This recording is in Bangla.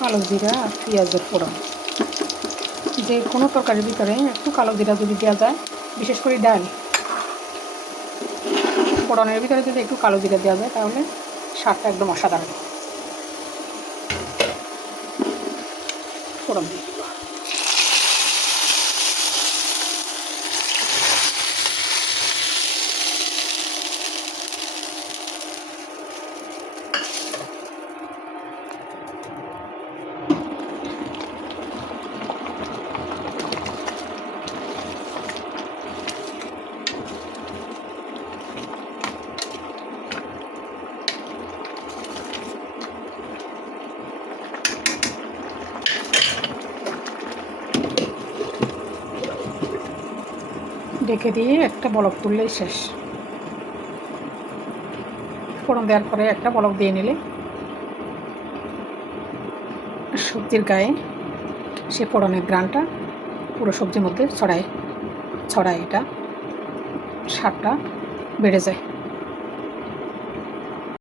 কালো জিরা আর পেঁয়াজের ফোড়ন। যে কোনো তরকারির ভিতরে একটু কালো জিরা যদি দেওয়া যায়, বিশেষ করে ডাল ফোড়নের ভিতরে যদি একটু কালো জিরা দেওয়া যায় তাহলে স্বাদটা একদম অসাধারণ। ফোড়ন দিয়ে দেবো। ঢেকে দিয়ে একটা বলক তুললেই শেষ। ফোড়ন দেওয়ার পরে একটা বলক দিয়ে নিলে সবজির গায়ে সে ফোড়নের ঘ্রাণটা পুরো সবজির মধ্যে ছড়ায়, এটা স্বাদটা বেড়ে যায়।